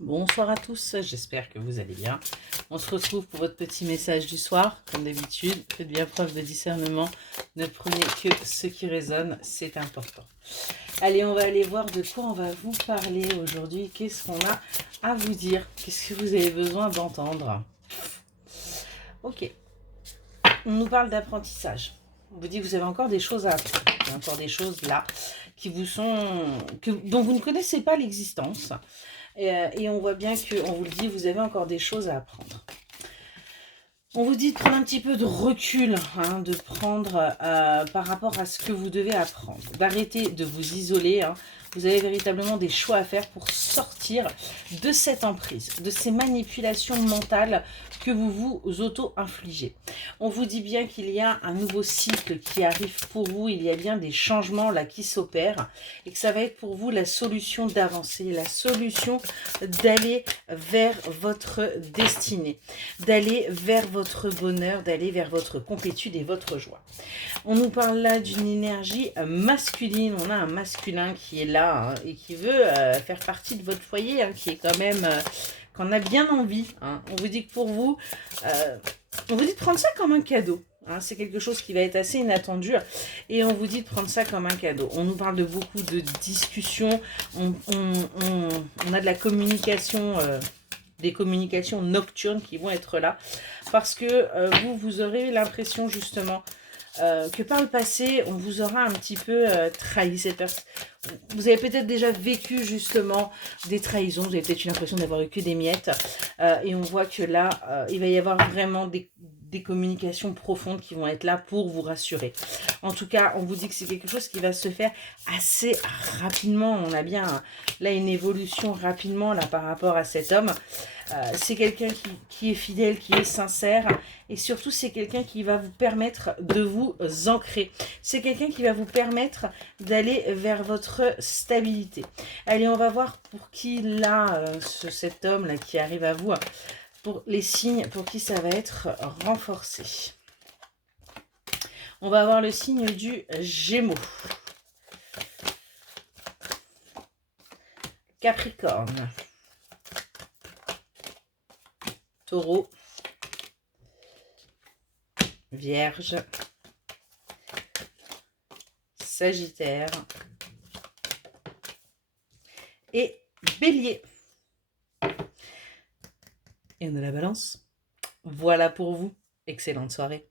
Bonsoir à tous, j'espère que vous allez bien. On se retrouve pour votre petit message du soir. Comme d'habitude, faites bien preuve de discernement. Ne prenez que ce qui résonne, c'est important. Allez, on va aller voir de quoi on va vous parler aujourd'hui. Qu'est-ce qu'on a à vous dire? Qu'est-ce que vous avez besoin d'entendre? Ok, on nous parle d'apprentissage. On vous dit que vous avez encore des choses à apprendre. Il y a encore des choses là qui vous sont, dont vous ne connaissez pas l'existence. Et on voit bien qu'on vous le dit, vous avez encore des choses à apprendre. On vous dit de prendre un petit peu de recul, de prendre par rapport à ce que vous devez apprendre, d'arrêter de vous isoler. Vous avez véritablement des choix à faire pour sortir de cette emprise, de ces manipulations mentales que vous vous auto-infligez. On vous dit bien qu'il y a un nouveau cycle qui arrive pour vous, il y a bien des changements là qui s'opèrent et que ça va être pour vous la solution d'avancer, la solution d'aller vers votre destinée, d'aller vers votre bonheur, d'aller vers votre complétude et votre joie. On nous parle là d'une énergie masculine. On a un masculin qui est là et qui veut faire partie de votre foyer, qui est quand même, qu'on a bien envie. On vous dit que pour vous, on vous dit de prendre ça comme un cadeau. C'est quelque chose qui va être assez inattendu et on vous dit de prendre ça comme un cadeau. On nous parle de beaucoup de discussions, on a de la communication, des communications nocturnes qui vont être là parce que vous aurez l'impression justement que par le passé, on vous aura un petit peu trahi. Vous avez peut-être déjà vécu justement des trahisons, vous avez peut-être eu l'impression d'avoir eu que des miettes. Et on voit que là, il va y avoir vraiment des communications profondes qui vont être là pour vous rassurer. En tout cas, on vous dit que c'est quelque chose qui va se faire assez rapidement. On a bien là une évolution rapidement là par rapport à cet homme. C'est quelqu'un qui est fidèle, qui est sincère et surtout c'est quelqu'un qui va vous permettre de vous ancrer. C'est quelqu'un qui va vous permettre d'aller vers votre stabilité. Allez, on va voir pour qui là, cet homme là qui arrive à vous, pour les signes pour qui ça va être renforcé. On va avoir le signe du Gémeaux. Capricorne. Taureau. Vierge. Sagittaire. Et Bélier. Et on a la Balance. Voilà pour vous. Excellente soirée.